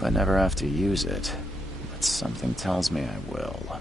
Hope I never have to use it, but something tells me I will.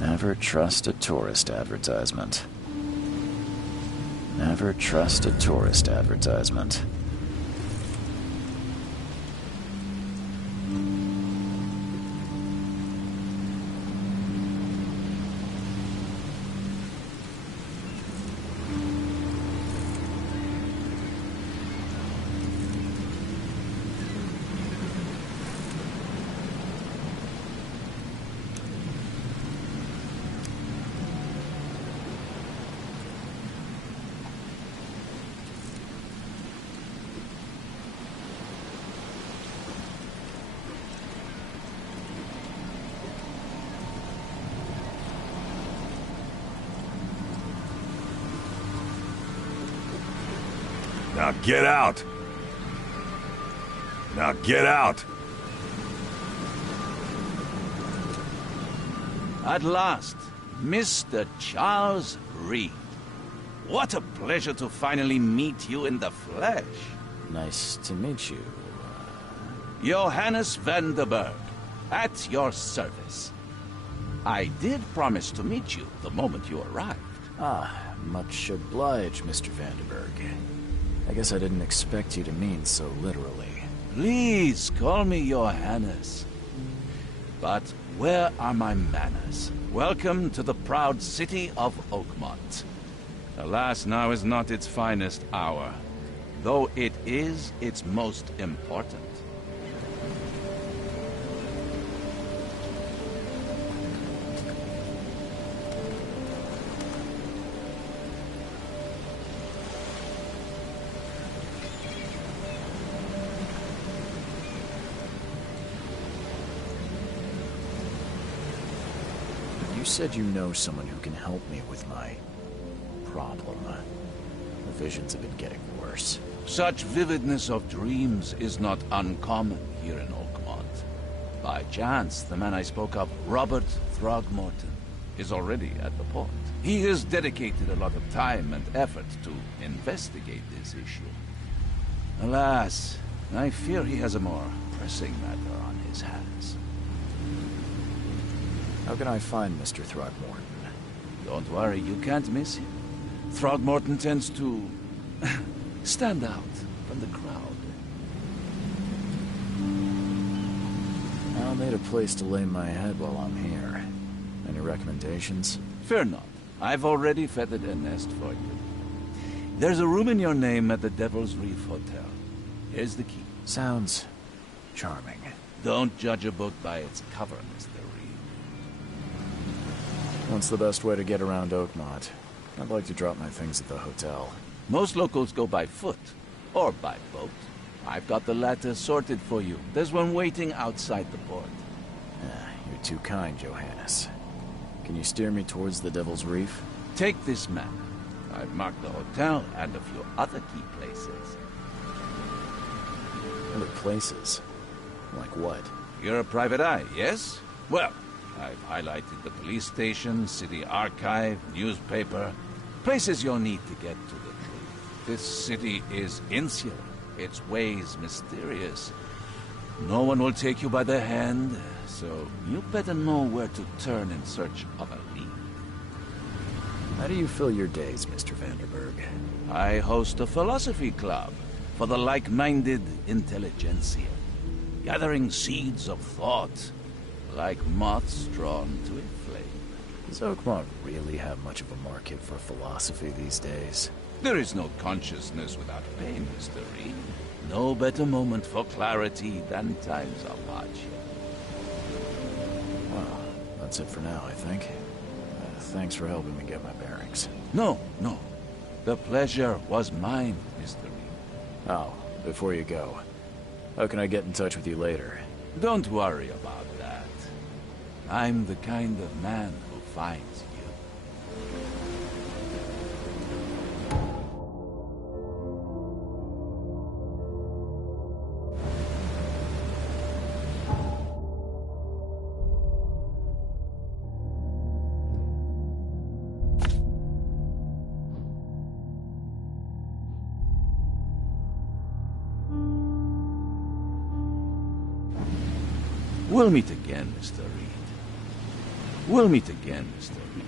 Never trust a tourist advertisement. Never trust a tourist advertisement. Now get out! Now get out! At last, Mr. Charles Reed. What a pleasure to finally meet you in the flesh. Nice to meet you. Johannes van der Berg, at your service. I did promise to meet you the moment you arrived. Ah, much obliged, Mr. Vanderberg. I guess I didn't expect you to mean so literally. Please call me Johannes. But where are my manners? Welcome to the proud city of Oakmont. Alas, now is not its finest hour, though it is its most important. You said you know someone who can help me with my problem. The visions have been getting worse. Such vividness of dreams is not uncommon here in Oakmont. By chance, the man I spoke of, Robert Throgmorton, is already at the port. He has dedicated a lot of time and effort to investigate this issue. Alas, I fear he has a more pressing matter on his hands. How can I find Mr. Throgmorton? Don't worry, you can't miss him. Throgmorton tends to stand out from the crowd. I'll need a place to lay my head while I'm here. Any recommendations? Fear not. I've already feathered a nest for you. There's a room in your name at the Devil's Reef Hotel. Here's the key. Sounds charming. Don't judge a book by its cover, Mr. Reed. What's the best way to get around Oakmont? I'd like to drop my things at the hotel. Most locals go by foot, or by boat. I've got the latter sorted for you. There's one waiting outside the port. You're too kind, Johannes. Can you steer me towards the Devil's Reef? Take this map. I've marked the hotel and a few other key places. Other places? Like what? You're a private eye, yes? Well, I've highlighted the police station, city archive, newspaper, places you'll need to get to the truth. This city is insular, its ways mysterious. No one will take you by the hand, so you better know where to turn in search of a lead. How do you fill your days, Mr. Vanderberg? I host a philosophy club for the like-minded intelligentsia, gathering seeds of thought like moths drawn to a flame. Does Oakmont really have much of a market for philosophy these days? There is no consciousness without pain, Mr. Reed. No better moment for clarity than times of hardship. Well, that's it for now, I think. Thanks for helping me get my bearings. No. The pleasure was mine, Mr. Reed. Oh, before you go, how can I get in touch with you later? Don't worry about that. I'm the kind of man who finds you. We'll meet again, Mr. Reed. We'll meet again, Mr. Reed.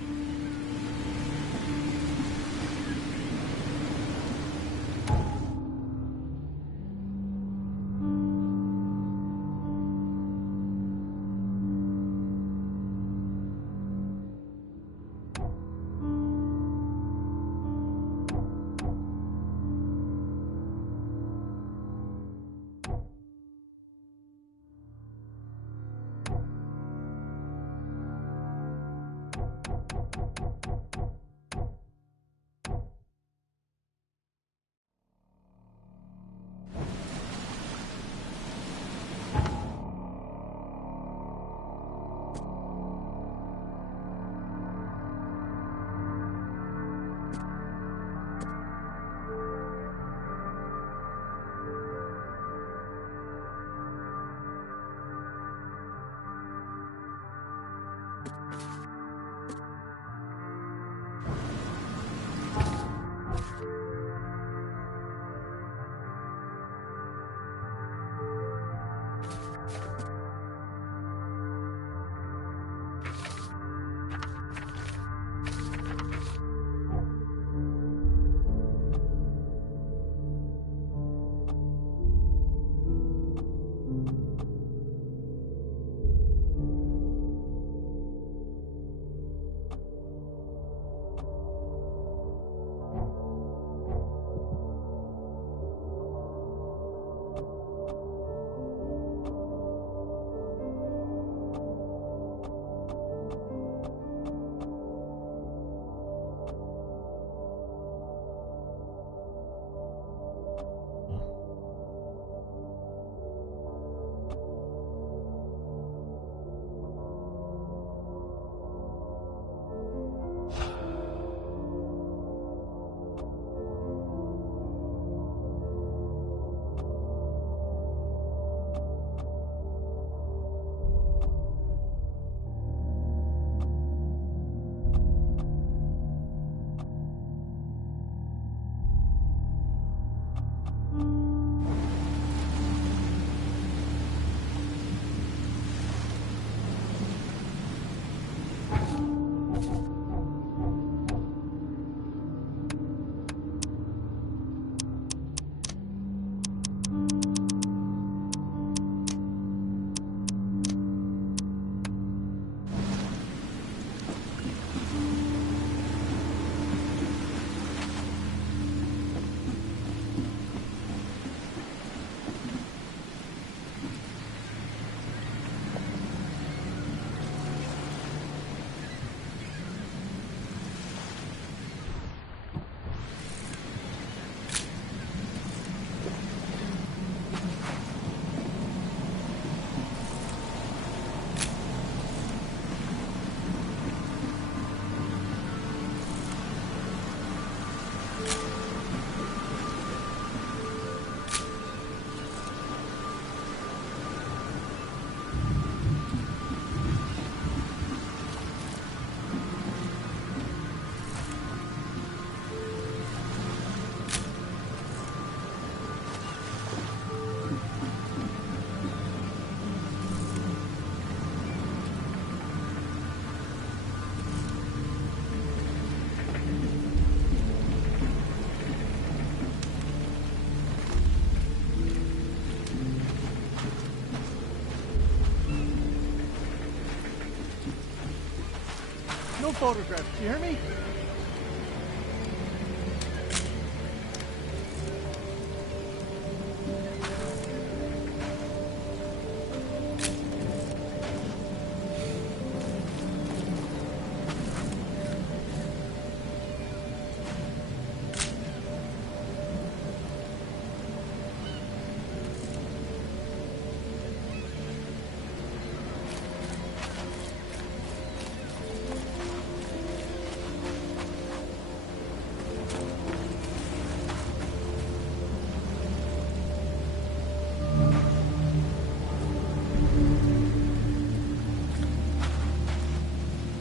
No photographs, do you hear me?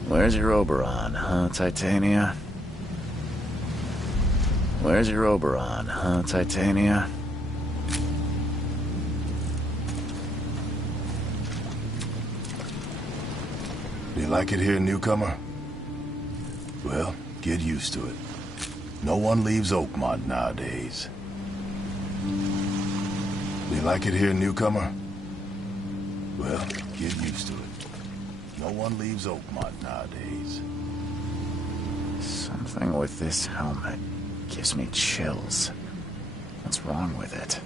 Where's your Oberon, huh, Titania? Where's your Oberon, huh, Titania? You like it here, newcomer? Well, get used to it. No one leaves Oakmont nowadays. You like it here, newcomer? Well, get used to it. No one leaves Oakmont nowadays. Something with this helmet gives me chills. What's wrong with it?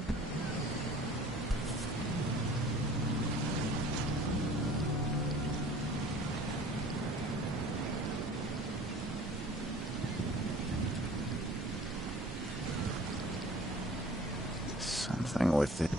Something with it.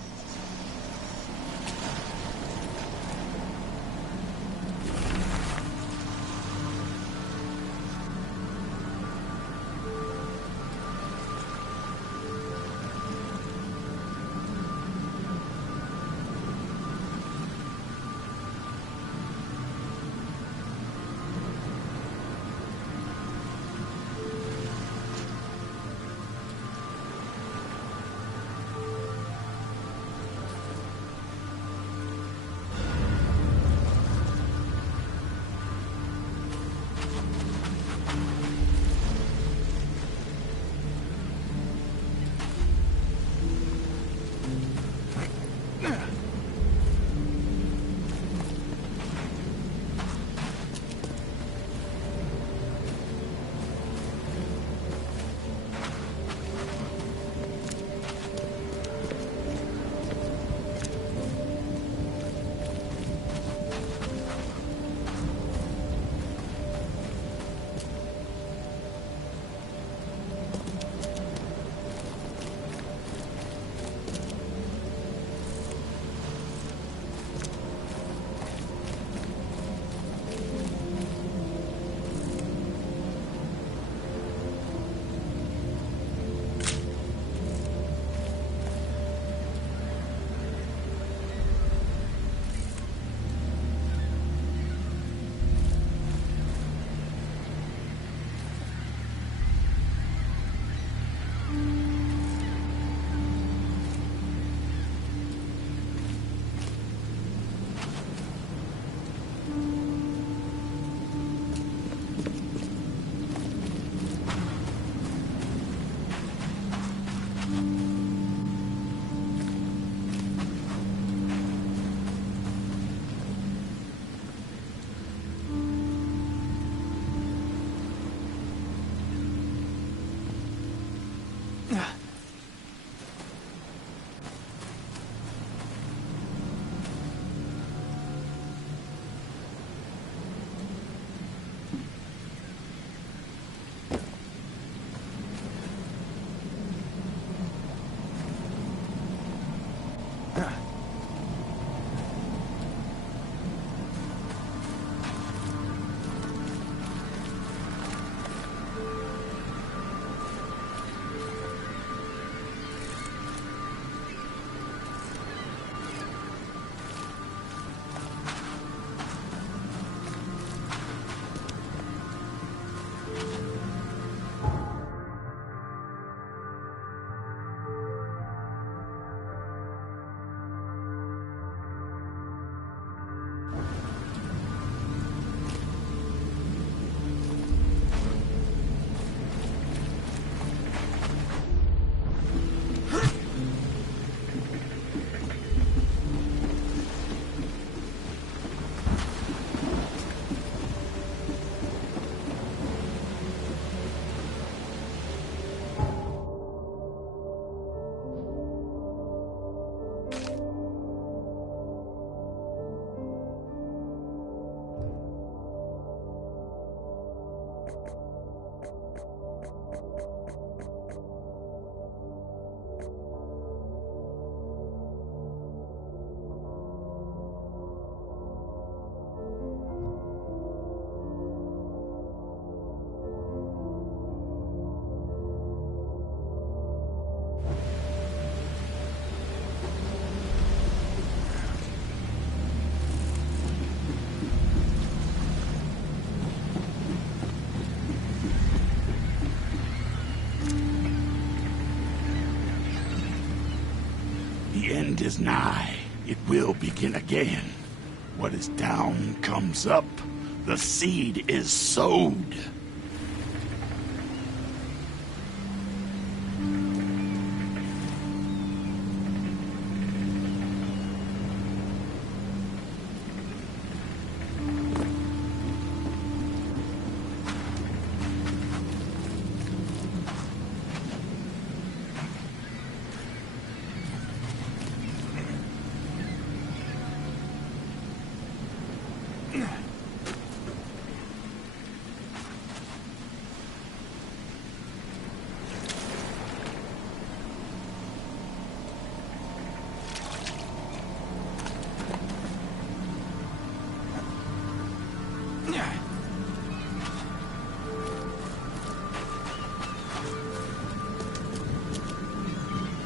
end is nigh. It will begin again. What is down comes up. The seed is sowed.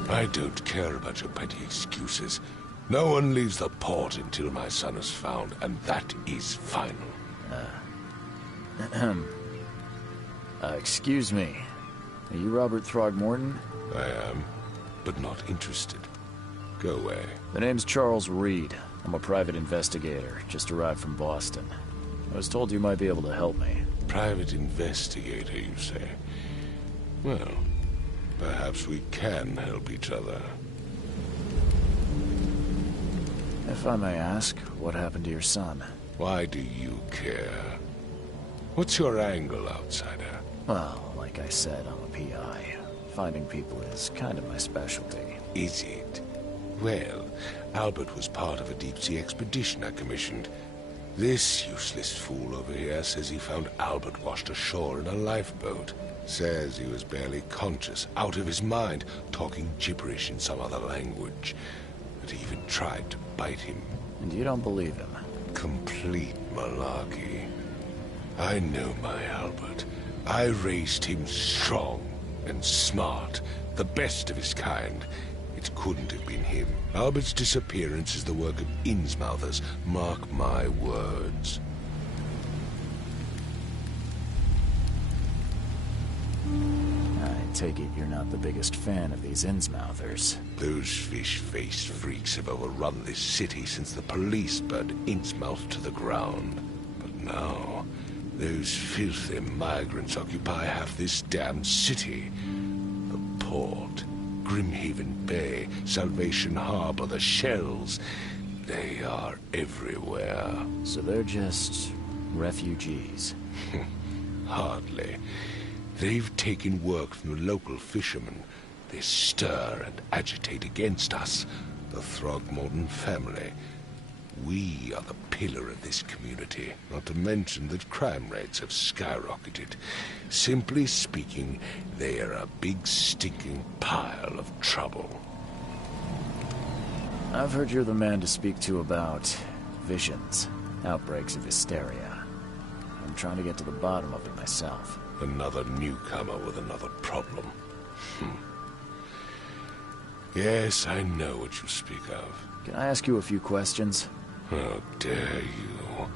I don't care about your petty excuses. No one leaves the port until my son is found, and that is final. Excuse me. Are you Robert Throgmorton? I am, but not interested. Go away. The name's Charles Reed. I'm a private investigator, just arrived from Boston. I was told you might be able to help me. Private investigator, you say? Well, perhaps we can help each other. If I may ask, what happened to your son? Why do you care? What's your angle, outsider? Well, like I said, I'm a PI. Finding people is kind of my specialty. Is it? Well, Albert was part of a deep-sea expedition I commissioned. This useless fool over here says he found Albert washed ashore in a lifeboat. Says he was barely conscious, out of his mind, talking gibberish in some other language. That he even tried to bite him. And you don't believe him? Complete malarkey. I know my Albert. I raised him strong and smart, the best of his kind. It couldn't have been him. Albert's disappearance is the work of Innsmouthers. Mark my words. I take it you're not the biggest fan of these Innsmouthers. Those fish-faced freaks have overrun this city since the police burned Innsmouth to the ground. But now, those filthy migrants occupy half this damned city. The port, Grimhaven Bay, Salvation Harbor, the shells. They are everywhere. So they're just refugees. Hardly. They've taken work from the local fishermen. They stir and agitate against us, the Throgmorton family. We are the pillar of this community, not to mention that crime rates have skyrocketed. Simply speaking, they are a big stinking pile of trouble. I've heard you're the man to speak to about visions, outbreaks of hysteria. I'm trying to get to the bottom of it myself. Another newcomer with another problem. Yes, I know what you speak of. Can I ask you a few questions? How dare you?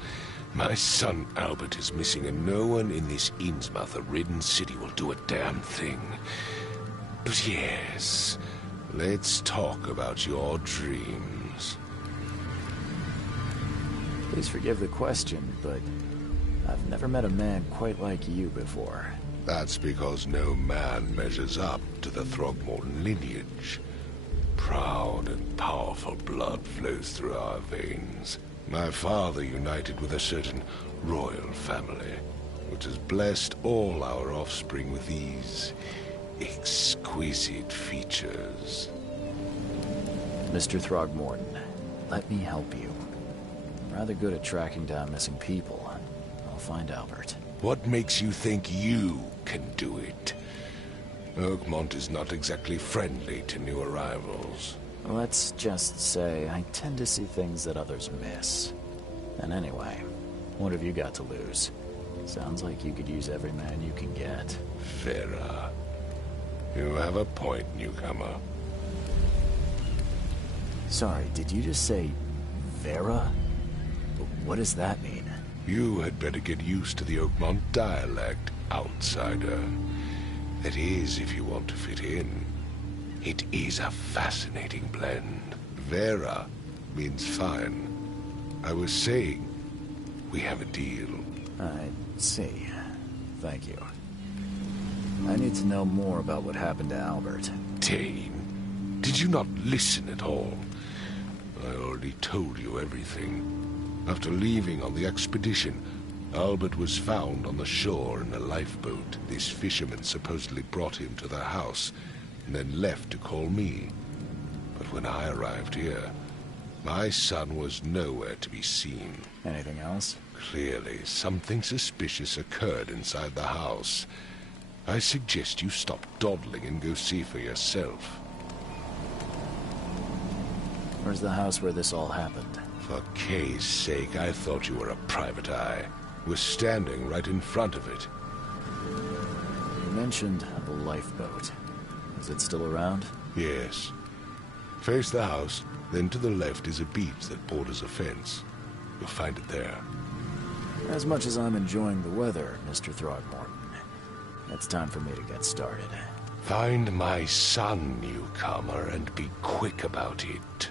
My son Albert is missing, and no one in this Innsmouth-ridden city will do a damn thing. But yes, let's talk about your dreams. Please forgive the question, but I've never met a man quite like you before. That's because no man measures up to the Throgmorton lineage. Proud and powerful blood flows through our veins. My father united with a certain royal family, which has blessed all our offspring with these exquisite features. Mr. Throgmorton, let me help you. I'm rather good at tracking down missing people. I'll find Albert. What makes you think you can do it? Oakmont is not exactly friendly to new arrivals. Let's just say I tend to see things that others miss. And anyway, what have you got to lose? Sounds like you could use every man you can get. Vera, you have a point, newcomer. Sorry, did you just say Vera? What does that mean? You had better get used to the Oakmont dialect, outsider. That is, if you want to fit in. It is a fascinating blend. Vera means fine. I was saying, we have a deal. I see. Thank you. I need to know more about what happened to Albert. Dane, did you not listen at all? I already told you everything. After leaving on the expedition, Albert was found on the shore in a lifeboat. This fisherman supposedly brought him to their house, and then left to call me. But when I arrived here, my son was nowhere to be seen. Anything else? Clearly, something suspicious occurred inside the house. I suggest you stop dawdling and go see for yourself. Where's the house where this all happened? For Kay's sake, I thought you were a private eye. We're standing right in front of it. You mentioned the lifeboat. Is it still around? Yes. Face the house, then to the left is a beach that borders a fence. You'll find it there. As much as I'm enjoying the weather, Mr. Throgmorton, it's time for me to get started. Find my son, newcomer, and be quick about it.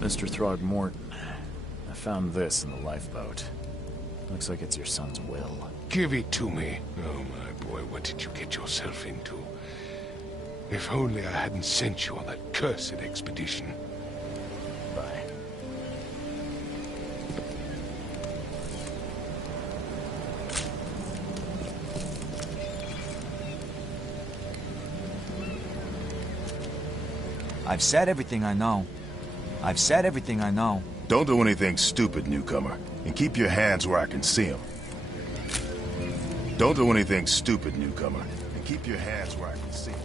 Mr. Throgmorton, I found this in the lifeboat. Looks like it's your son's will. Give it to me. Oh, my boy, what did you get yourself into? If only I hadn't sent you on that cursed expedition. Bye. I've said everything I know. I've said everything I know. Don't do anything stupid, newcomer. And keep your hands where I can see them. Don't do anything stupid, newcomer. And keep your hands where I can see them.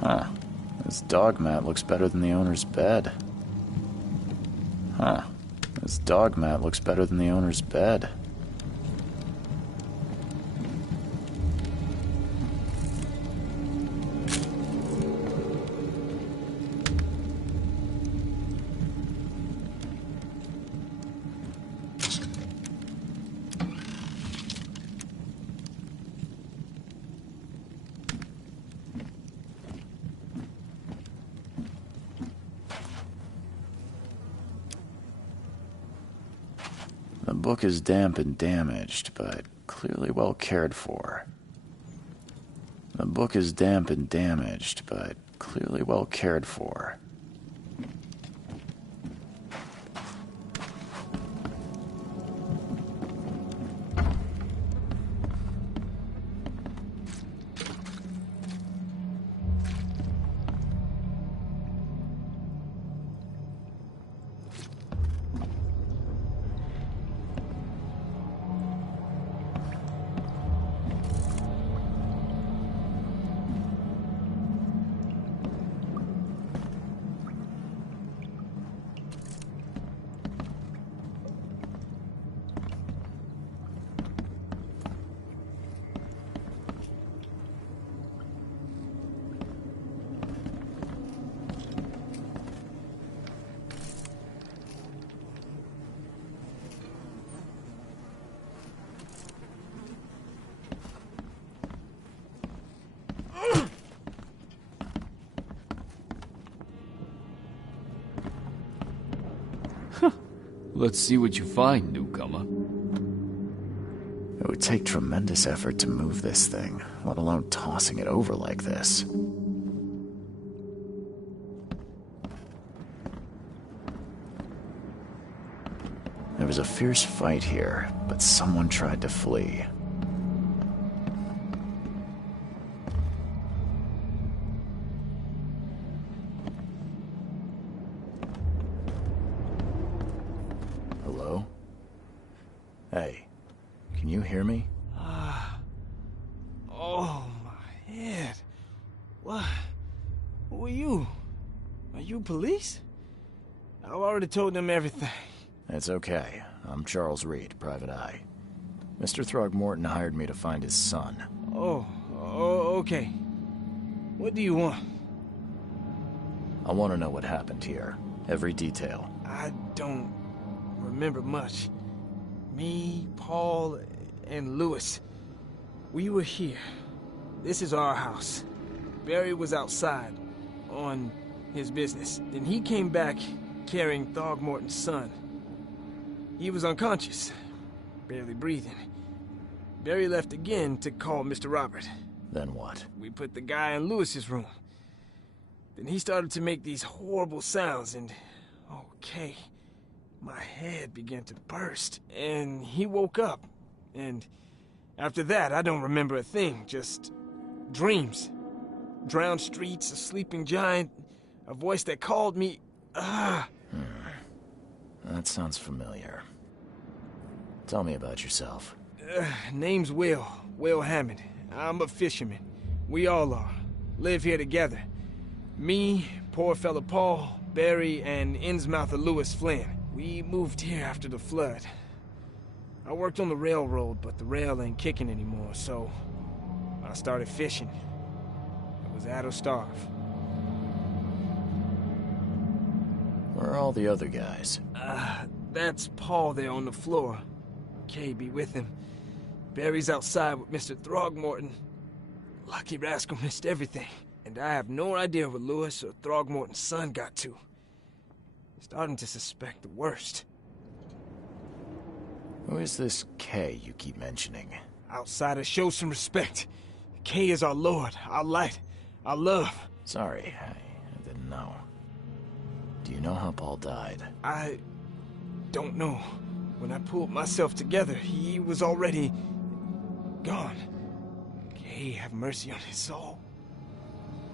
Huh. This dog mat looks better than the owner's bed. Huh. This dog mat looks better than the owner's bed. The book is damp and damaged, but clearly well cared for. The book is damp and damaged, but clearly well cared for. Let's see what you find, newcomer. It would take tremendous effort to move this thing, let alone tossing it over like this. was a fierce fight here, but someone tried to flee. Hello? Hey, can you hear me? Oh, my head. What? Who are you? Are you police? I've already told them everything. It's okay. I'm Charles Reed, Private Eye. Mr. Throgmorton hired me to find his son. Oh, okay. What do you want? I want to know what happened here. Every detail. I don't remember much. Me, Paul, and Lewis. We were here. This is our house. Barry was outside, on his business. Then he came back carrying Throgmorton's son. He was unconscious, barely breathing. Barry left again to call Mr. Robert. Then what? We put the guy in Lewis's room. Then he started to make these horrible sounds and... okay, my head began to burst. And he woke up. And after that, I don't remember a thing, just dreams. Drowned streets, a sleeping giant, a voice that called me... That sounds familiar. Tell me about yourself. Name's Will Hammond. I'm a fisherman. We all are. Live here together. Me, poor fella Paul, Barry, and Innsmouther Lewis Flynn. We moved here after the flood. I worked on the railroad, but the rail ain't kicking anymore, so I started fishing. It was at or starve. Where are all the other guys? That's Paul there on the floor. Kay be with him. Barry's outside with Mr. Throgmorton. Lucky rascal missed everything. And I have no idea where Lewis or Throgmorton's son got to. Starting to suspect the worst. Who is this Kay you keep mentioning? Outsiders, show some respect. Kay is our lord, our light, our love. Sorry, I didn't know. Do you know how Paul died? I don't know. When I pulled myself together, he was already gone. Kay, have mercy on his soul.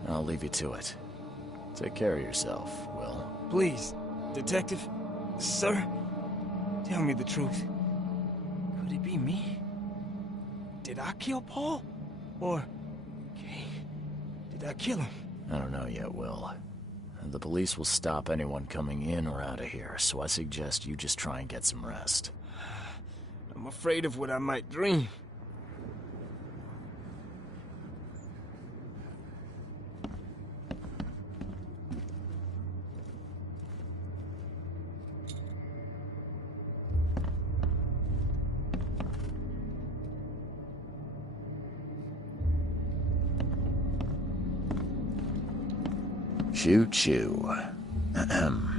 I'll leave you to it. Take care of yourself, Will. Please, detective, sir, tell me the truth. Could it be me? Did I kill Paul? Or, Kay, did I kill him? I don't know yet, Will. The police will stop anyone coming in or out of here, so I suggest you just try and get some rest. I'm afraid of what I might dream. Choo-choo. Ahem.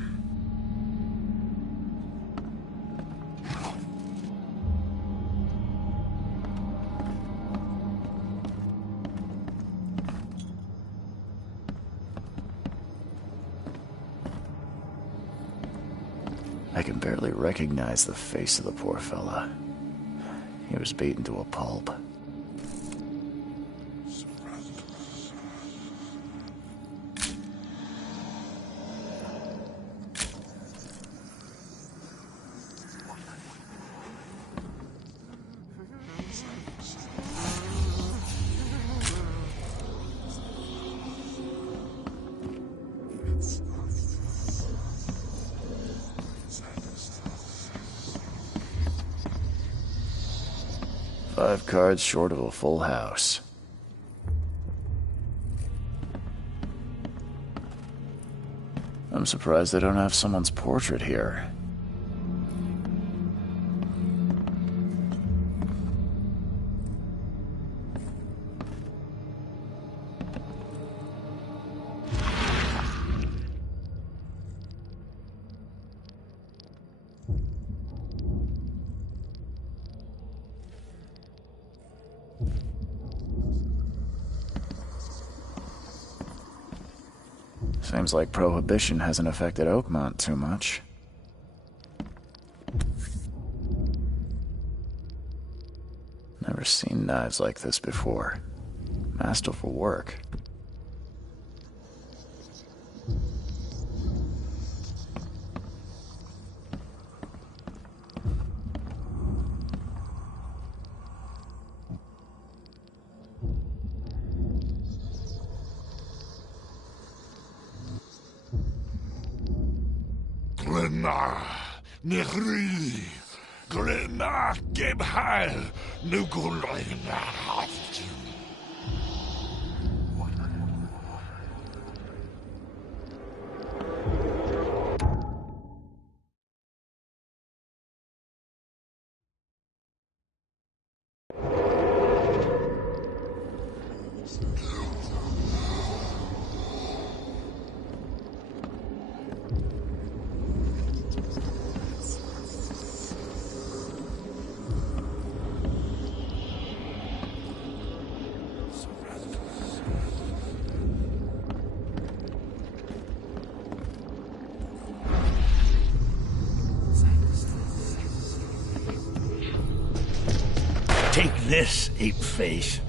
I can barely recognize the face of the poor fella. He was beaten to a pulp. Five cards short of a full house. I'm surprised they don't have someone's portrait here. Seems like Prohibition hasn't affected Oakmont too much. Never seen knives like this before. Masterful work. Glenna, Nehri, Glenna, Gebhal, Nugulina. Take this, ape-face.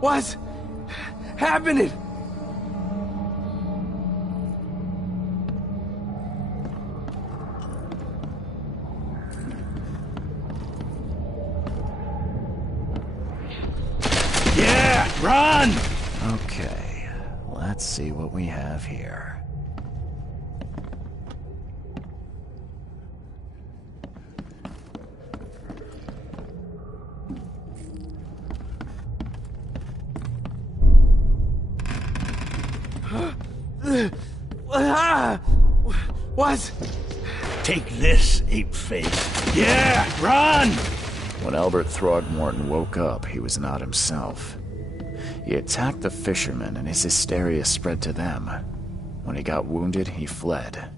What's happening? Yeah, run! Okay, let's see what we have here. What? Take this, ape-face. Yeah, run! When Albert Throgmorton woke up, he was not himself. He attacked the fishermen, and his hysteria spread to them. When he got wounded, he fled.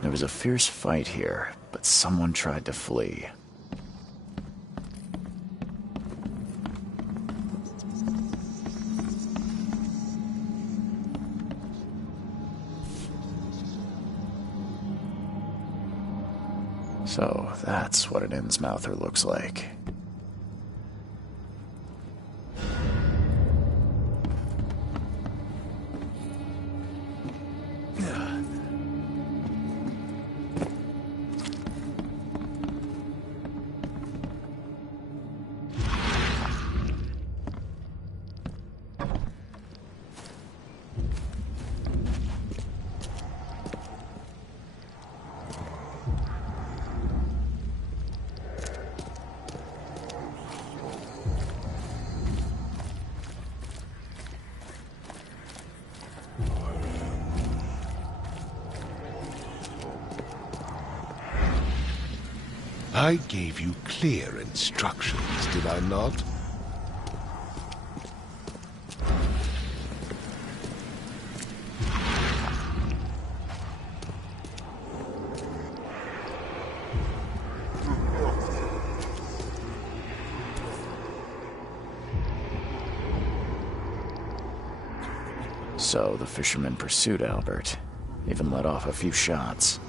There was a fierce fight here, but someone tried to flee. So, that's what an Innsmouther looks like. I gave you clear instructions, did I not? So the fisherman pursued Albert, even let off a few shots.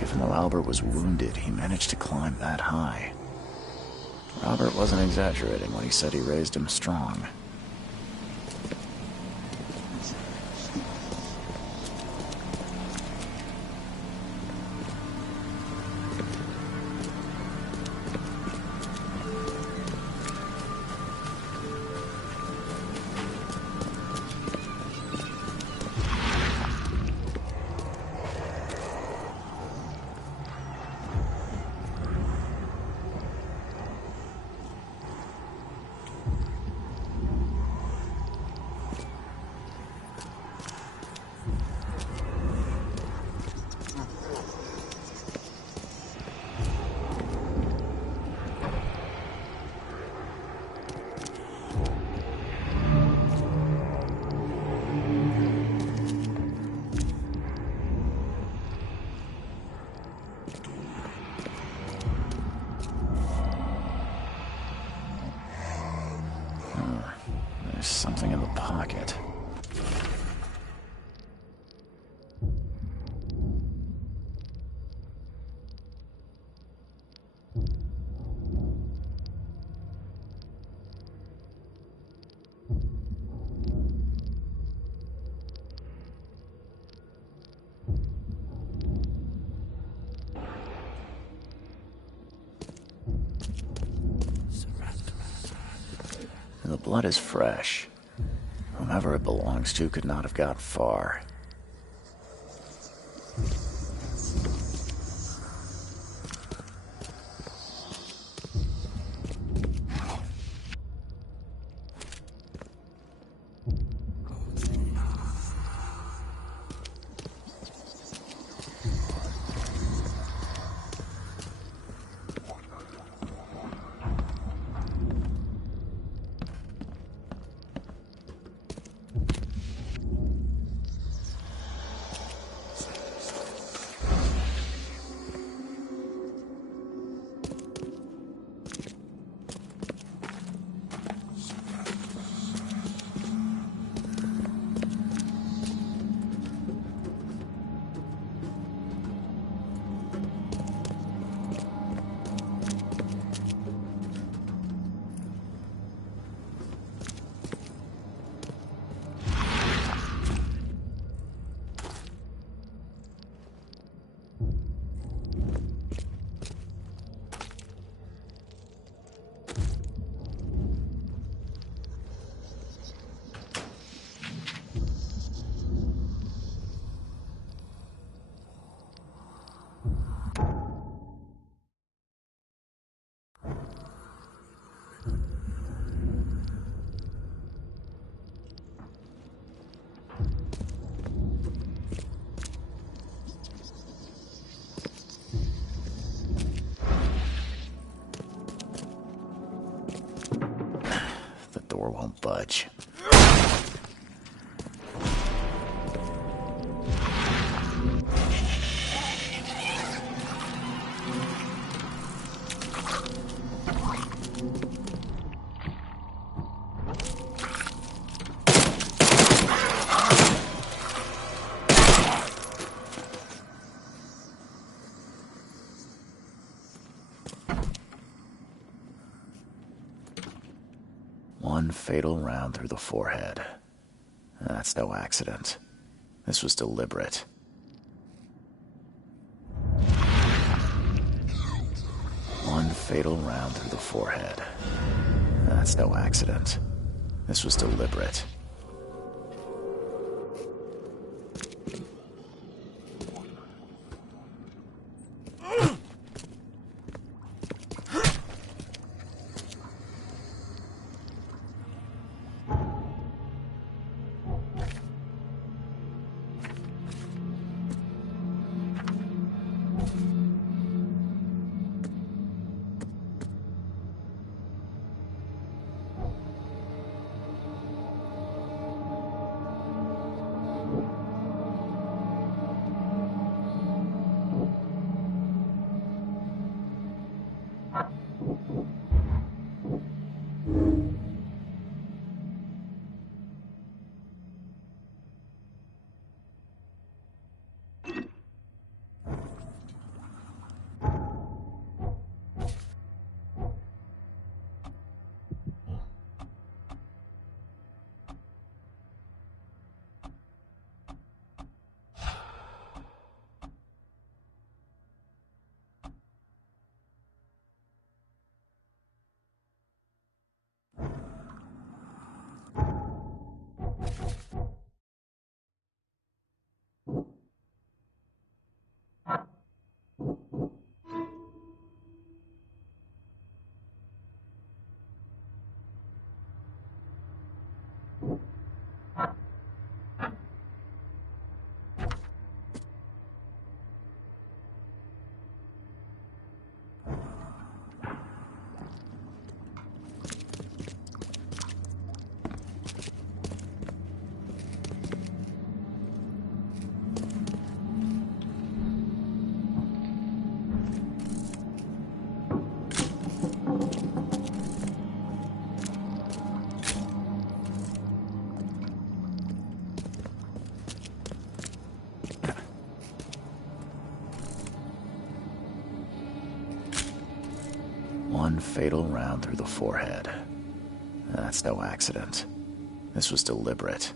Even though Albert was wounded, he managed to climb that high. Robert wasn't exaggerating when he said he raised him strong. There's something in the pocket. The blood is fresh. Whomever it belongs to could not have got far. door won't budge. One fatal round through the forehead. That's no accident. This was deliberate. One fatal round through the forehead. That's no accident. This was deliberate. One fatal round through the forehead. That's no accident. This was deliberate.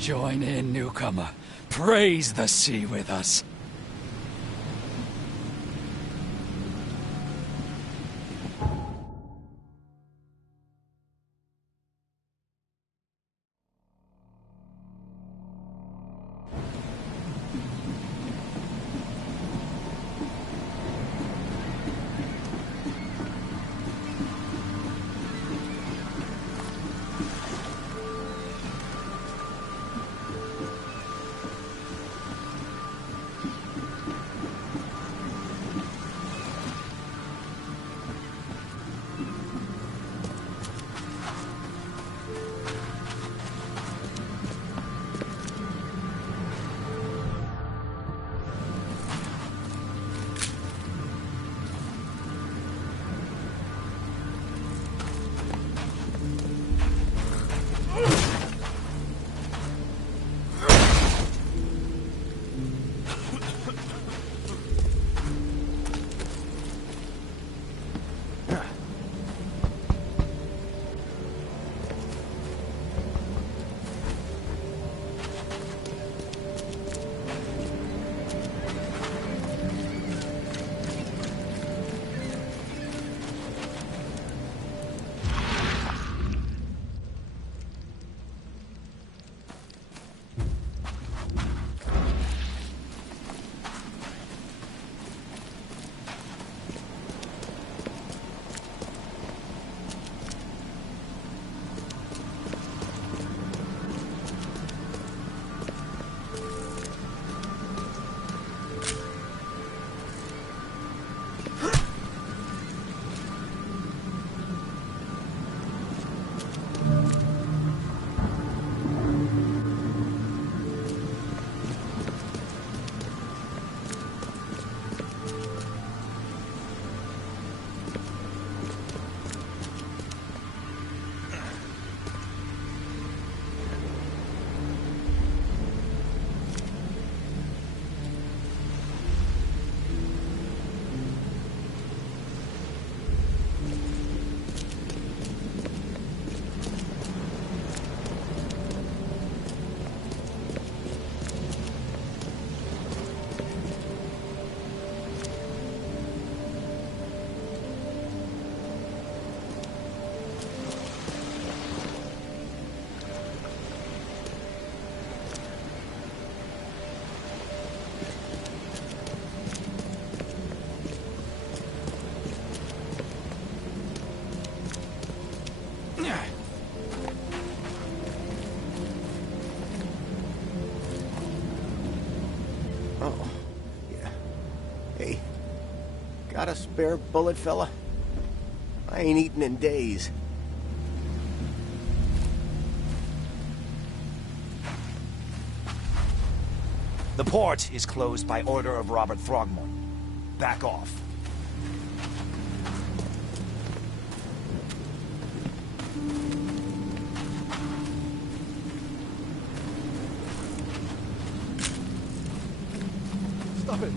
Join in, newcomer. Praise the sea with us. Got a spare bullet, fella? I ain't eaten in days. The port is closed by order of Robert Throgmorton. Back off. Stop it!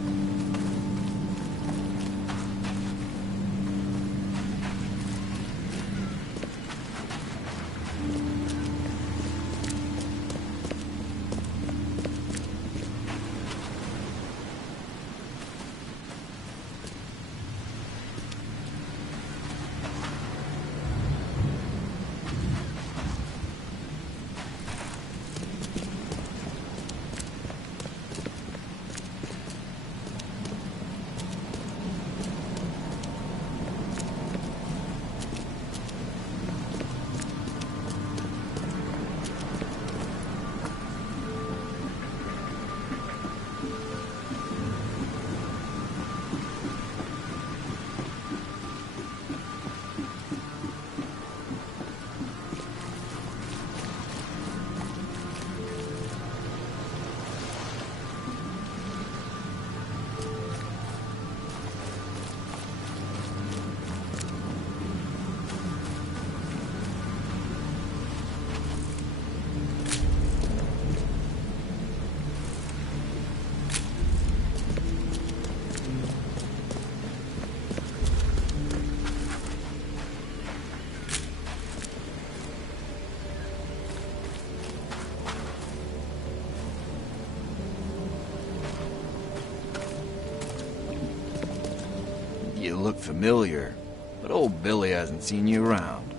look familiar, but old Billy hasn't seen you around.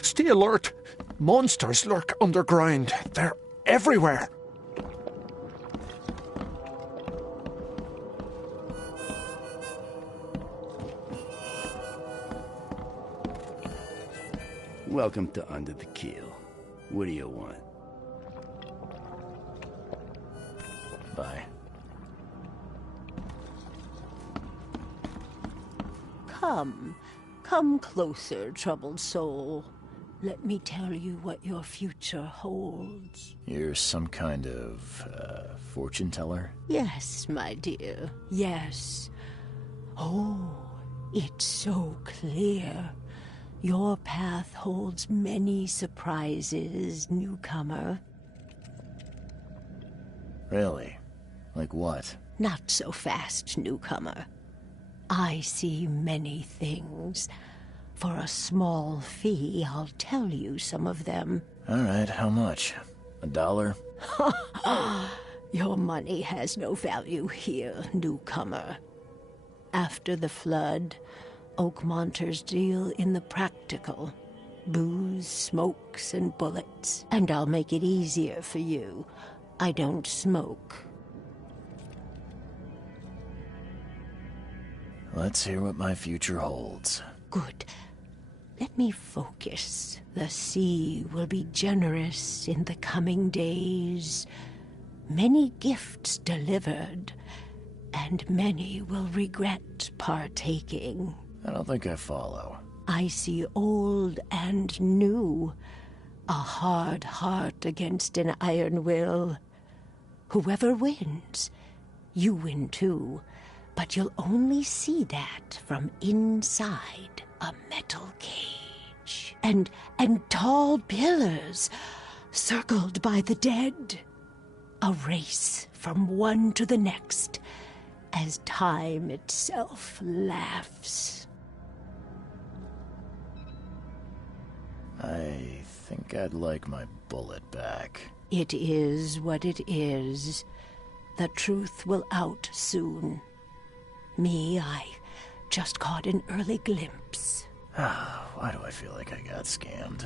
Stay alert! Monsters lurk underground. They're everywhere. Welcome to Under the Keel. What do you want? Bye. Come closer, troubled soul. Let me tell you what your future holds. You're some kind of, fortune teller? Yes, my dear, yes. Oh, it's so clear. Your path holds many surprises, newcomer. Really? Like what? Not so fast, newcomer. I see many things. For a small fee, I'll tell you some of them. All right, how much? $1? Your money has no value here, newcomer. After the flood, Oakmonters deal in the practical. Booze, smokes, and bullets. And I'll make it easier for you. I don't smoke. Let's hear what my future holds. Good. Let me focus. The sea will be generous in the coming days. Many gifts delivered, and many will regret partaking. I don't think I follow. I see old and new. A hard heart against an iron will. Whoever wins, you win too. But you'll only see that from inside a metal cage. And tall pillars, circled by the dead. A race from one to the next, as time itself laughs. I think I'd like my bullet back. It is what it is. The truth will out soon. Me, I just caught an early glimpse. Why do I feel like I got scammed?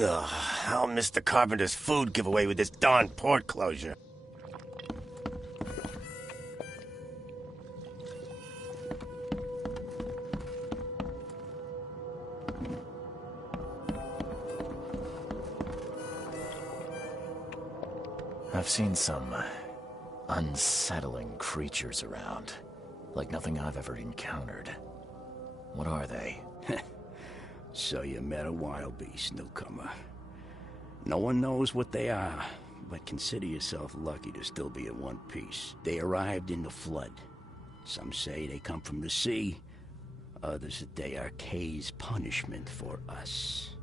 Ugh, I'll miss the carpenter's food giveaway with this darn port closure. I've seen some unsettling creatures around, like nothing I've ever encountered. What are they? So you met a wild beast, newcomer. No one knows what they are, but consider yourself lucky to still be in one piece. They arrived in the flood. Some say they come from the sea. Others that they are Kay's punishment for us.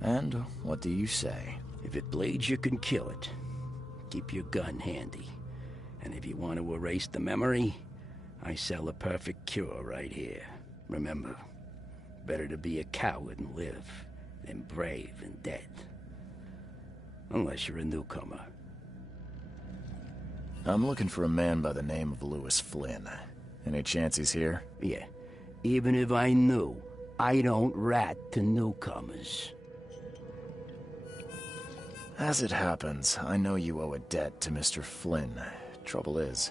And what do you say? If it bleeds, you can kill it. Keep your gun handy. And if you want to erase the memory, I sell a perfect cure right here. Remember, better to be a coward and live than brave and dead. Unless you're a newcomer. I'm looking for a man by the name of Lewis Flynn. Any chance he's here? Yeah. Even if I knew, I don't rat to newcomers. As it happens, I know you owe a debt to Mr. Flynn. Trouble is,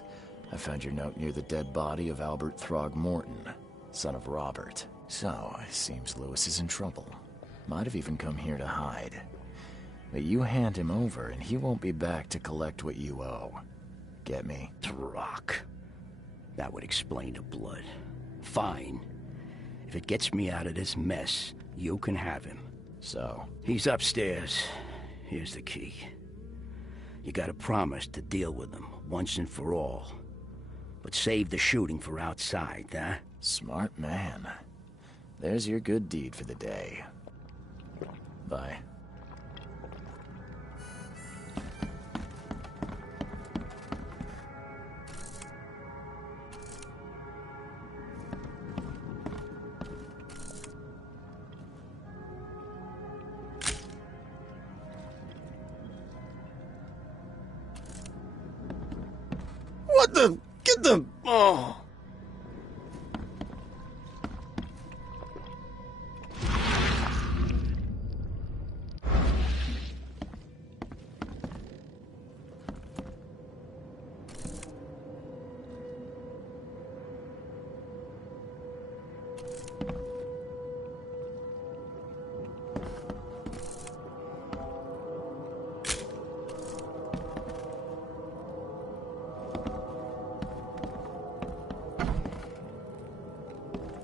I found your note near the dead body of Albert Throgmorton, son of Robert. So, it seems Lewis is in trouble. Might have even come here to hide. But you hand him over and he won't be back to collect what you owe. Get me? Throck. That would explain the blood. Fine. If it gets me out of this mess, you can have him. So? He's upstairs. Here's the key. You gotta promise to deal with him, once and for all. But save the shooting for outside, huh? Smart man. There's your good deed for the day. Bye. What the? Get the... Oh.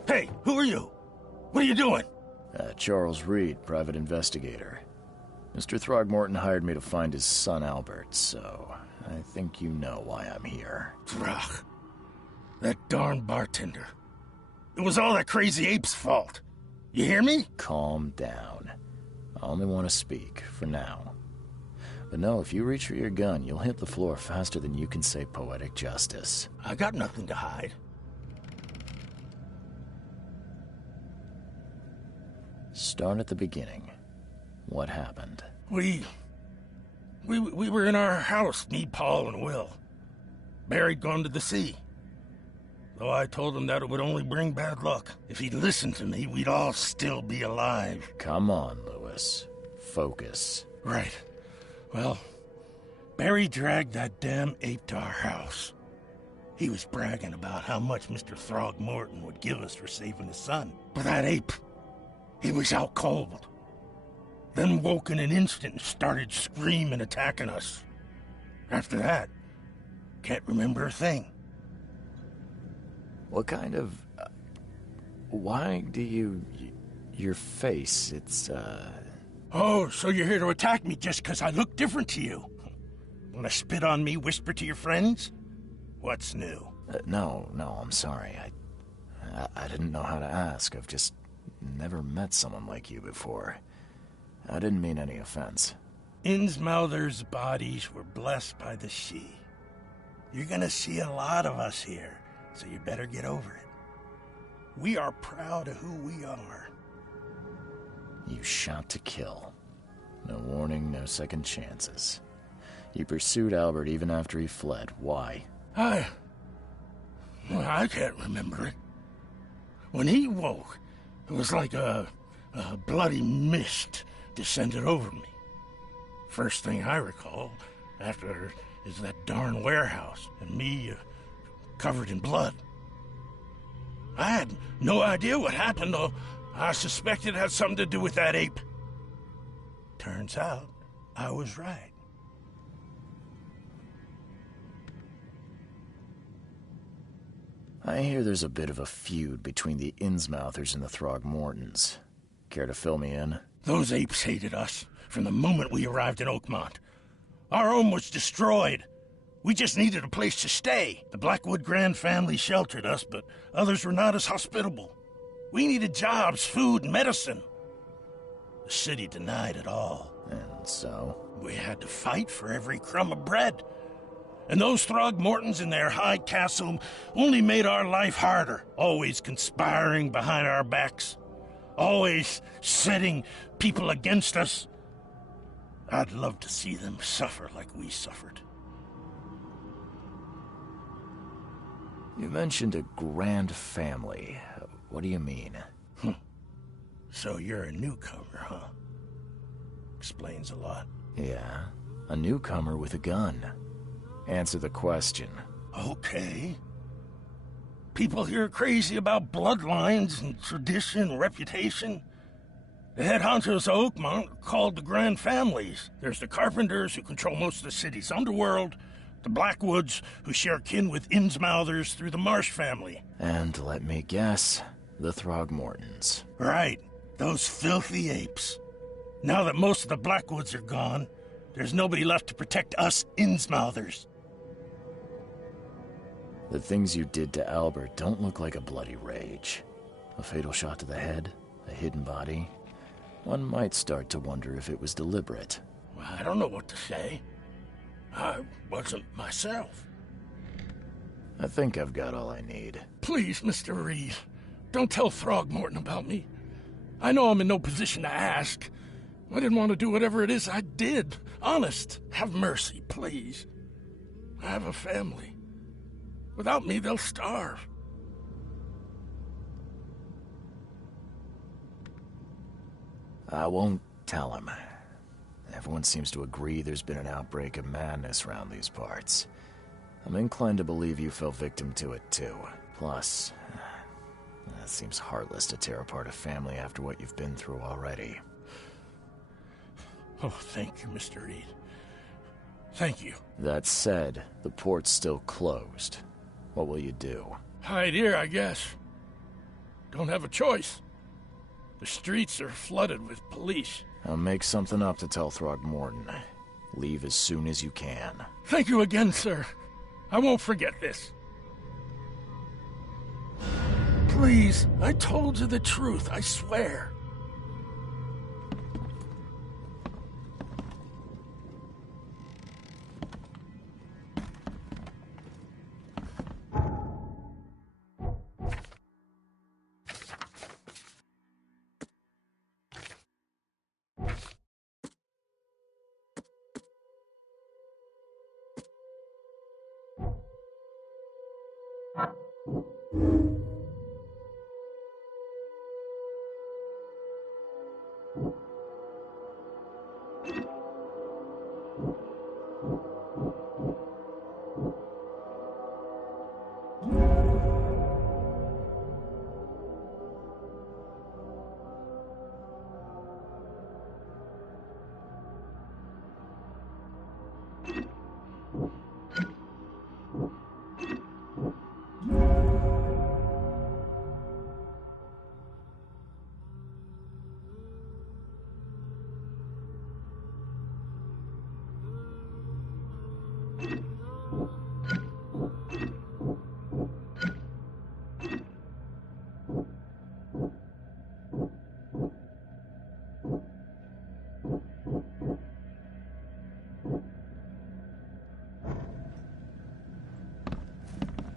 Hey, who are you? What are you doing? Charles Reed, private investigator. Mr. Throgmorton hired me to find his son Albert, so I think you know why I'm here. Throg. That darn bartender. It was all that crazy ape's fault. You hear me? Calm down. I only want to speak, for now. But no, if you reach for your gun, you'll hit the floor faster than you can say poetic justice. I got nothing to hide. Start at the beginning. What happened? We were in our house, me, Paul, and Will. Barry'd gone to the sea. Though I told him that it would only bring bad luck. If he'd listened to me, we'd all still be alive. Come on, Lewis. Focus. Right. Well, Barry dragged that damn ape to our house. He was bragging about how much Mr. Throgmorton would give us for saving his son. But that ape, he was out cold. Then woke in an instant and started screaming, attacking us. After that, can't remember a thing. What kind of... why do you... your face, it's, Oh, so you're here to attack me just because I look different to you? Wanna spit on me, whisper to your friends? What's new? No, I'm sorry. I didn't know how to ask. I've just never met someone like you before. I didn't mean any offense. Innsmouther's bodies were blessed by the sea. You're gonna see a lot of us here, so you better get over it. We are proud of who we are. You shot to kill. No warning, no second chances. You pursued Albert even after he fled. Why? I can't remember it. When he woke, it was like a bloody mist descended over me. First thing I recall after is that darn warehouse and me covered in blood. I had no idea what happened, though I suspected it had something to do with that ape. Turns out, I was right. I hear there's a bit of a feud between the Innsmouthers and the Throgmortons. Care to fill me in? Those apes hated us from the moment we arrived in Oakmont. Our home was destroyed. We just needed a place to stay. The Blackwood Grand family sheltered us, but others were not as hospitable. We needed jobs, food, and medicine. The city denied it all. And so? We had to fight for every crumb of bread. And those Throgmortons in their high castle only made our life harder, always conspiring behind our backs, always setting people against us. I'd love to see them suffer like we suffered. You mentioned a grand family. What do you mean? So you're a newcomer, huh? Explains a lot. Yeah, a newcomer with a gun. Answer the question. Okay. People here are crazy about bloodlines and tradition and reputation. The head honchos of Oakmont are called the Grand Families. There's the Carpenters, who control most of the city's underworld, the Blackwoods, who share kin with Innsmouthers through the Marsh family. And let me guess, the Throgmortons. Right, those filthy apes. Now that most of the Blackwoods are gone, there's nobody left to protect us Innsmouthers. The things you did to Albert don't look like a bloody rage. A fatal shot to the head, a hidden body. One might start to wonder if it was deliberate. Well, I don't know what to say. I wasn't myself. I think I've got all I need. Please, Mr. Reed, don't tell Throgmorton about me. I know I'm in no position to ask. I didn't want to do whatever it is I did. Honest, have mercy, please. I have a family. Without me, they'll starve. I won't tell him. Everyone seems to agree there's been an outbreak of madness around these parts. I'm inclined to believe you fell victim to it too. Plus, it seems heartless to tear apart a family after what you've been through already. Oh, thank you, Mr. Reed. Thank you. That said, the port's still closed. What will you do? Hide here, I guess. Don't have a choice. The streets are flooded with police. I'll make something up to tell Throgmorton. Leave as soon as you can. Thank you again, sir. I won't forget this. Please, I told you the truth, I swear.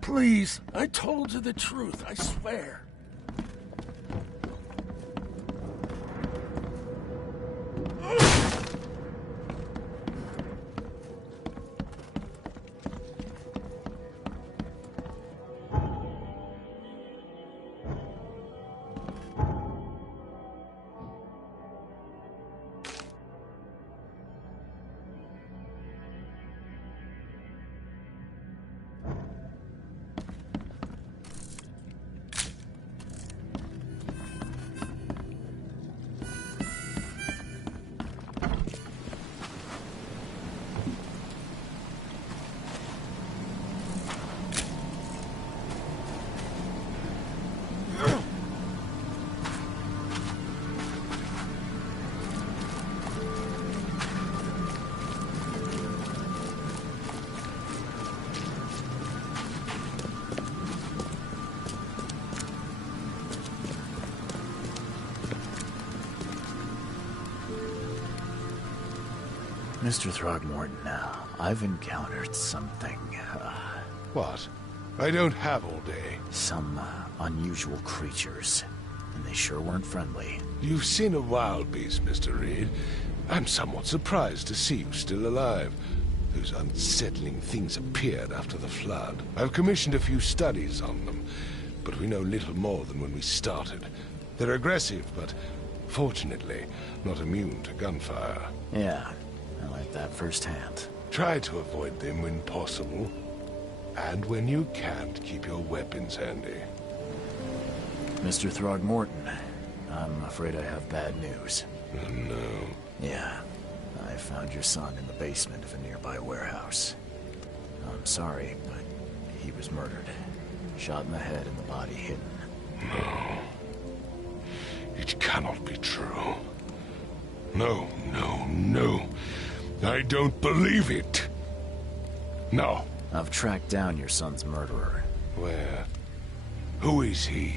Please, I told you the truth, I swear. Mr. Throgmorton, I've encountered something. What? I don't have all day. Some unusual creatures. And they sure weren't friendly. You've seen a wild beast, Mr. Reed. I'm somewhat surprised to see you still alive. Those unsettling things appeared after the flood. I've commissioned a few studies on them, but we know little more than when we started. They're aggressive, but fortunately not immune to gunfire. Yeah, I learned that firsthand. Try to avoid them when possible. And when you can't, keep your weapons handy. Mr. Throgmorton, I'm afraid I have bad news. Oh, no. Yeah, I found your son in the basement of a nearby warehouse. I'm sorry, but he was murdered. Shot in the head and the body hidden. No. It cannot be true. No, no, no. I don't believe it. No. I've tracked down your son's murderer. Where? Who is he?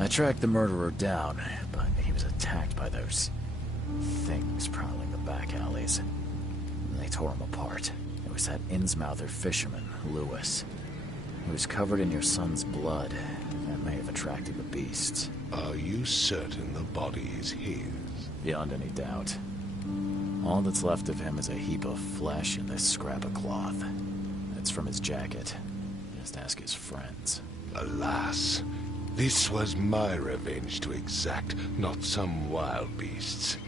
I tracked the murderer down, but he was attacked by those things prowling the back alleys. And they tore him apart. It was that Innsmouther fisherman, Lewis. He was covered in your son's blood. That may have attracted the beasts. Are you certain the body is his? Beyond any doubt. All that's left of him is a heap of flesh and this scrap of cloth. It's from his jacket. Just ask his friends. Alas, this was my revenge to exact, not some wild beast's.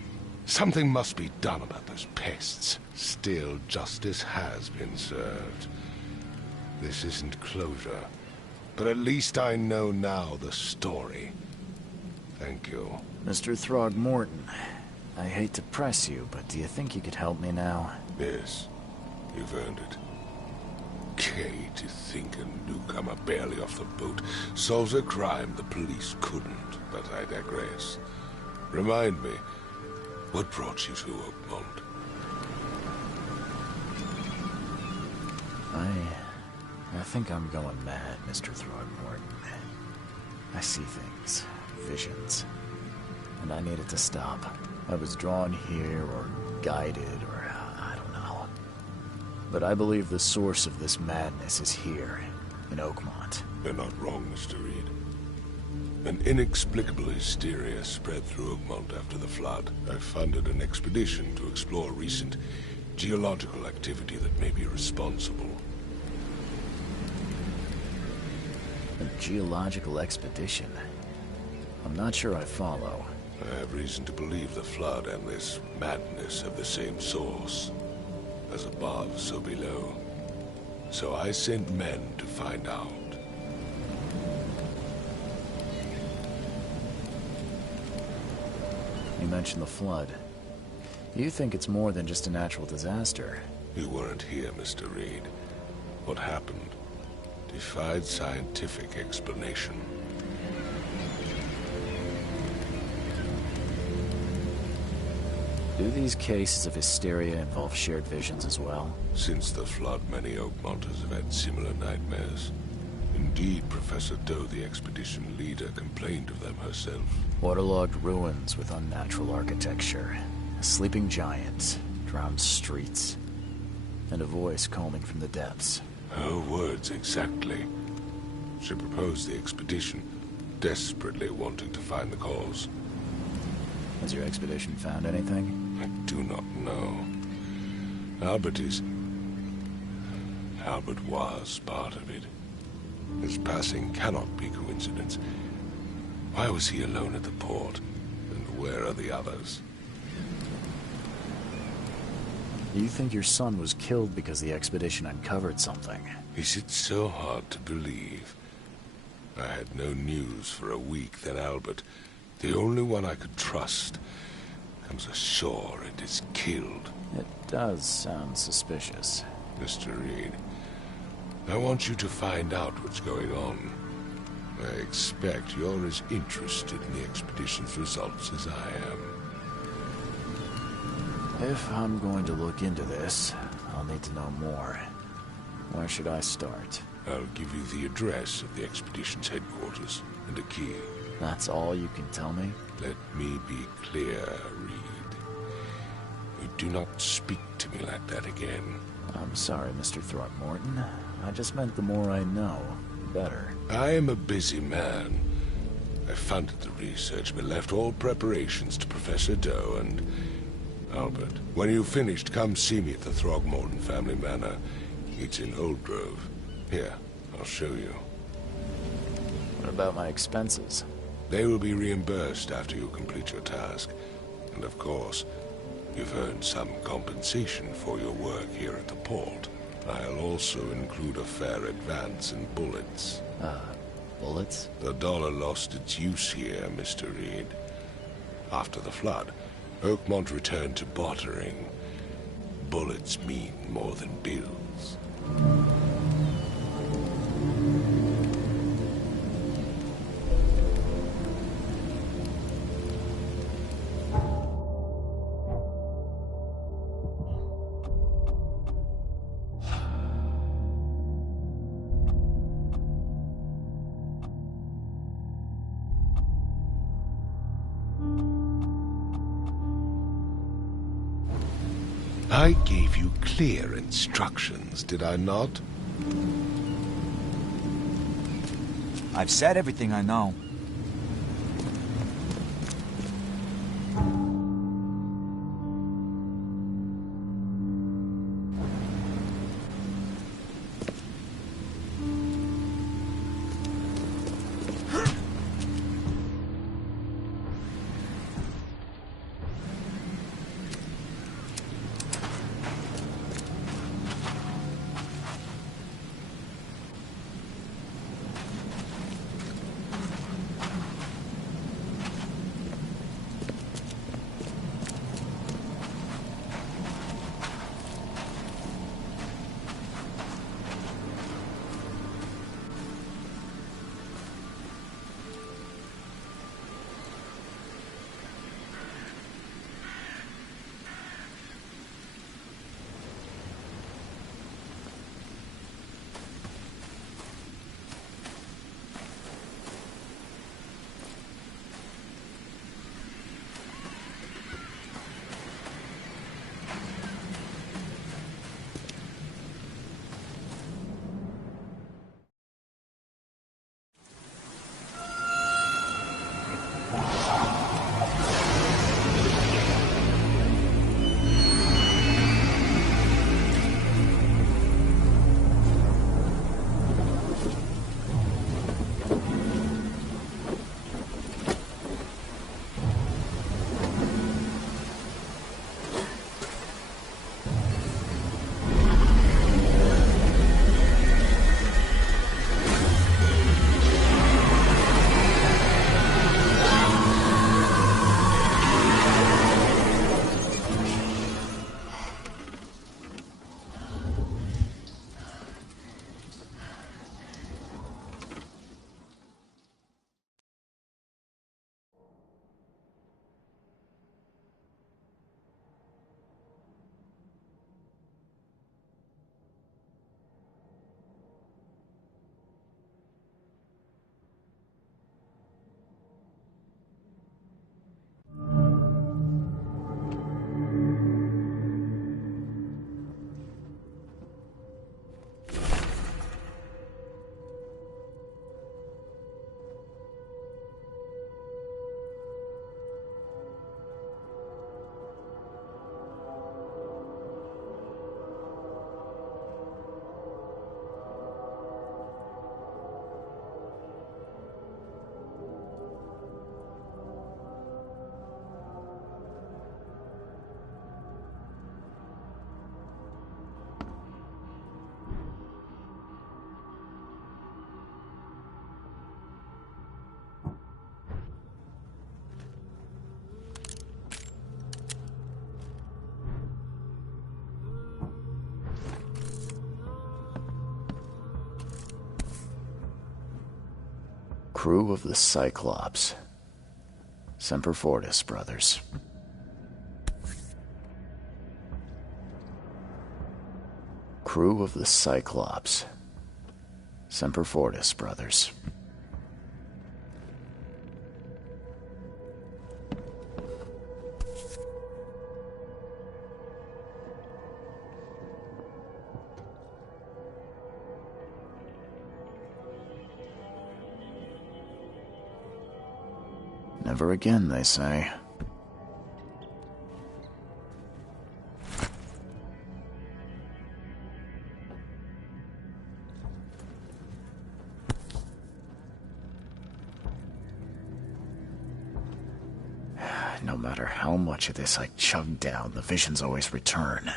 Something must be done about those pests. Still, justice has been served. This isn't closure, but at least I know now the story. Thank you. Mr. Throgmorton, I hate to press you, but do you think you could help me now? Yes, you've earned it. Okay, to think a newcomer barely off the boat solves a crime the police couldn't, but I digress. Remind me, what brought you to Oakmont? I think I'm going mad, Mr. Throgmorton. I see things, visions, and I needed to stop. I was drawn here, or guided, or I don't know. But I believe the source of this madness is here, in Oakmont. You're not wrong, Mr. Reed. An inexplicable hysteria spread through Oakmont after the flood. I funded an expedition to explore recent geological activity that may be responsible. A geological expedition? I'm not sure I follow. I have reason to believe the flood and this madness have the same source. As above, so below. So I sent men to find out. You mentioned the flood. You think it's more than just a natural disaster? You weren't here, Mr. Reed. What happened defied scientific explanation. Do these cases of hysteria involve shared visions as well? Since the flood, many Oakmonters have had similar nightmares. Indeed, Professor Doe, the expedition leader, complained of them herself. Waterlogged ruins with unnatural architecture, a sleeping giant, drowned streets, and a voice calling from the depths. Her words exactly. She proposed the expedition, desperately wanting to find the cause. Has your expedition found anything? I do not know. Albert was part of it. His passing cannot be coincidence. Why was he alone at the port? And where are the others? You think your son was killed because the expedition uncovered something? Is it so hard to believe? I had no news for a week, then Albert, the only one I could trust, comes ashore and is killed. It does sound suspicious. Mr. Reed, I want you to find out what's going on. I expect you're as interested in the expedition's results as I am. If I'm going to look into this, I'll need to know more. Where should I start? I'll give you the address of the expedition's headquarters and a key. That's all you can tell me? Let me be clear, Reed. You do not speak to me like that again. I'm sorry, Mr. Throgmorton. I just meant the more I know, the better. I am a busy man. I funded the research, but left all preparations to Professor Doe and Albert. When you've finished, come see me at the Throgmorton family manor. It's in Old Grove. Here, I'll show you. What about my expenses? They will be reimbursed after you complete your task. And of course, You've earned some compensation for your work here at the port. I'll also include a fair advance in bullets. Bullets? The dollar lost its use here, Mr. Reed. After the flood, Oakmont returned to bartering. Bullets mean more than bills. I gave you clear instructions, did I not? I've said everything I know. Crew of the Cyclops. Semper Fortis, brothers. Crew of the Cyclops. Semper Fortis, brothers. Never again, they say. No matter how much of this I chug down, the visions always return.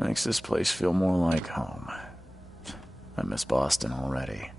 Makes this place feel more like home. I miss Boston already.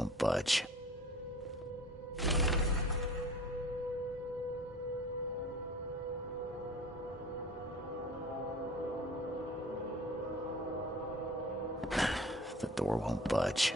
won't budge. The door won't budge.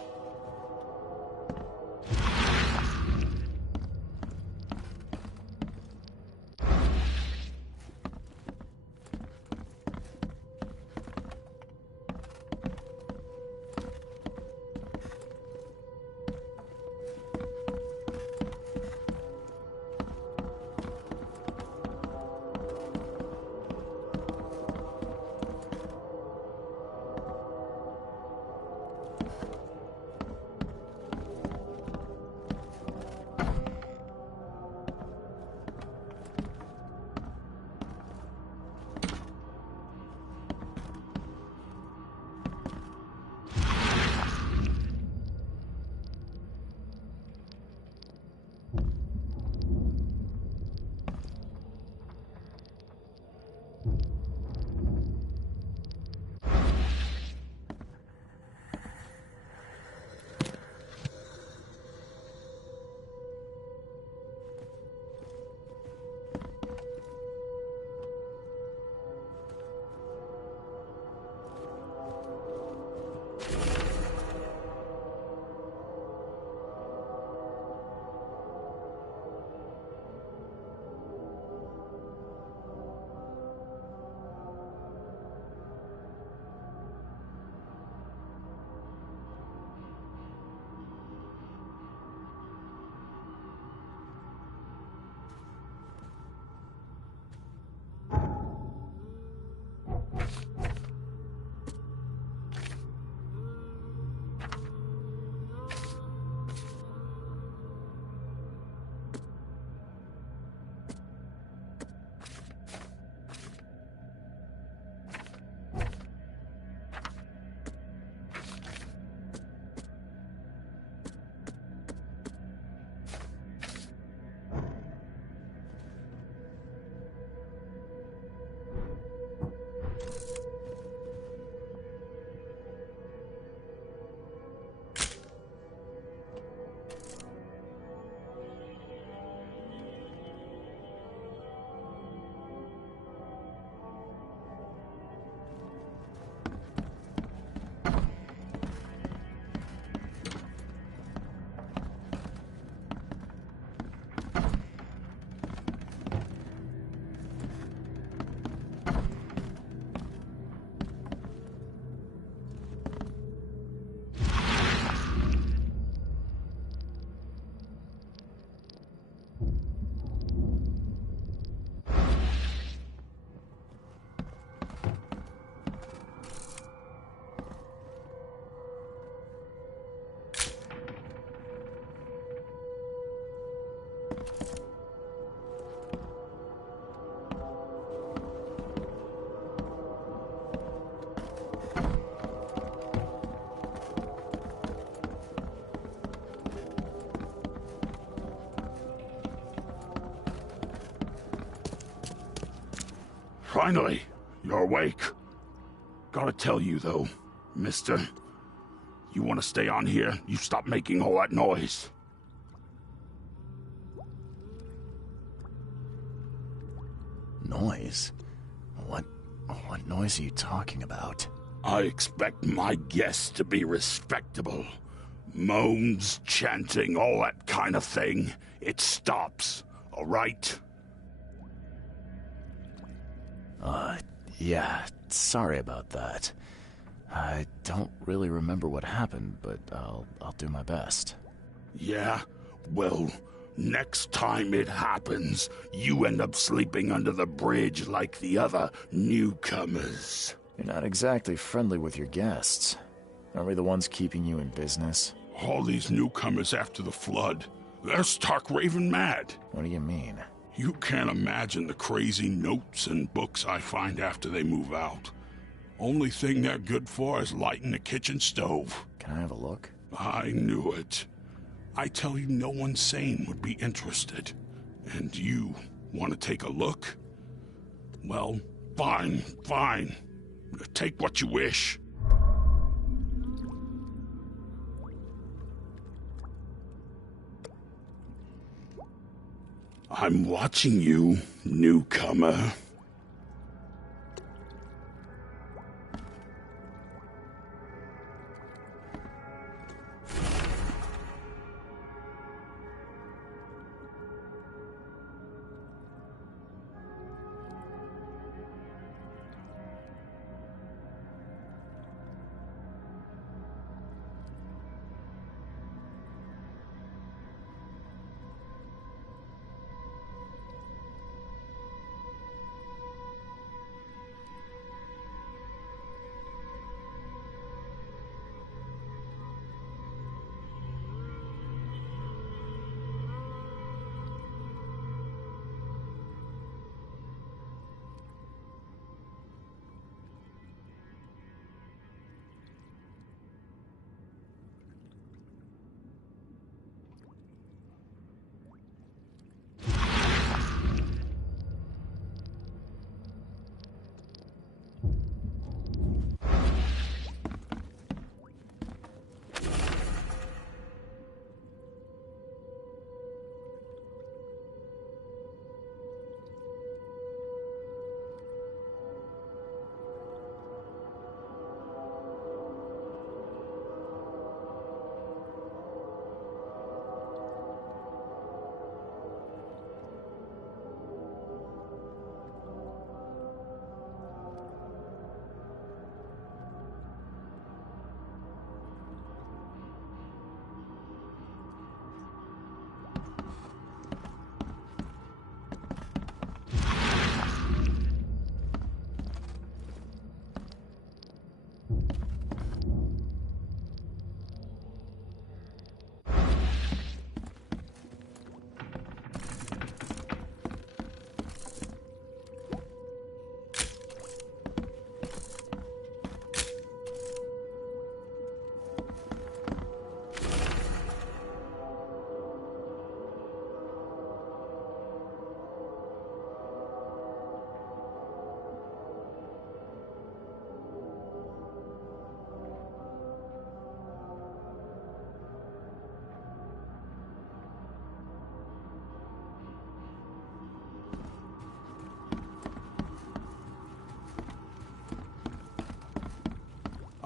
Finally, you're awake. Gotta tell you, though, mister, you want to stay on here, you stop making all that noise. Noise? What noise are you talking about? I expect my guests to be respectable. Moans, chanting, all that kind of thing. It stops, all right? Yeah, sorry about that. I don't really remember what happened, but I'll do my best. Yeah? Well, next time it happens, you end up sleeping under the bridge like the other newcomers. You're not exactly friendly with your guests. Aren't we the ones keeping you in business? All these newcomers after the flood, they're stark raving mad. What do you mean? You can't imagine the crazy notes and books I find after they move out. Only thing they're good for is lighting the kitchen stove. Can I have a look? I knew it. I tell you, no one sane would be interested. And you want to take a look? Well, fine. Take what you wish. I'm watching you, newcomer.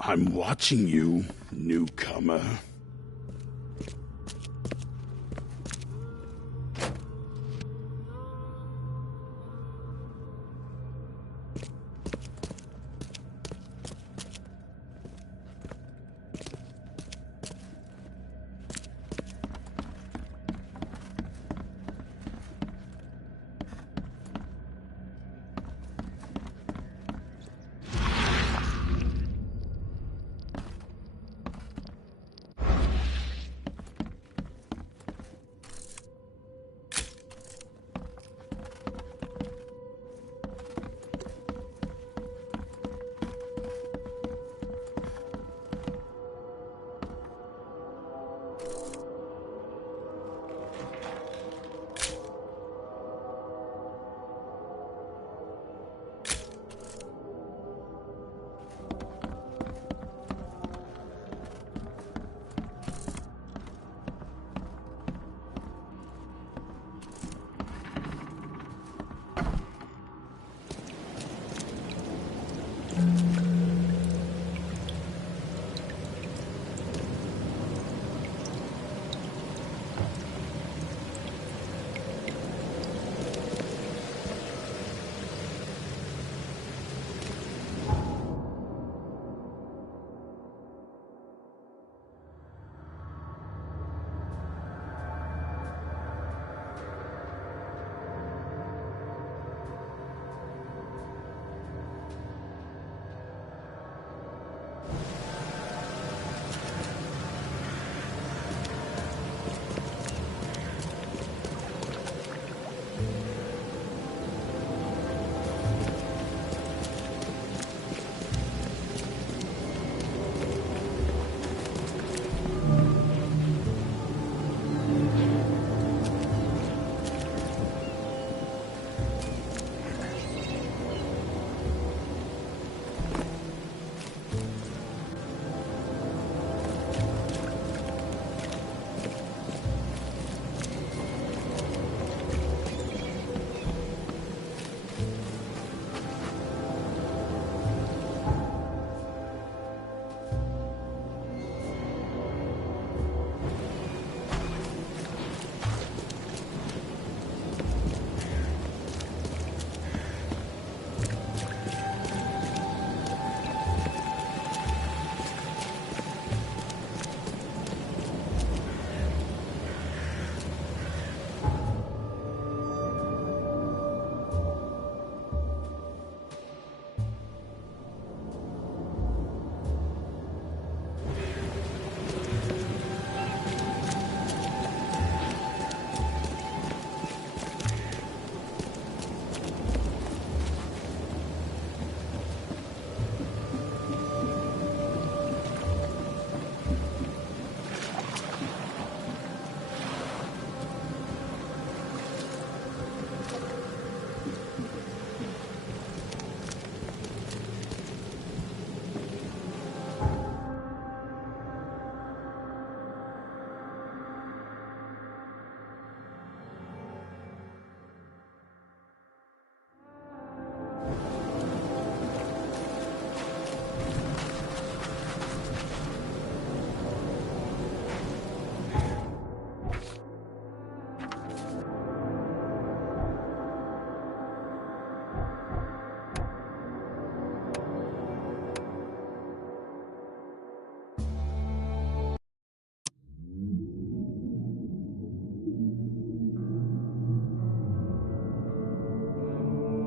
I'm watching you, newcomer.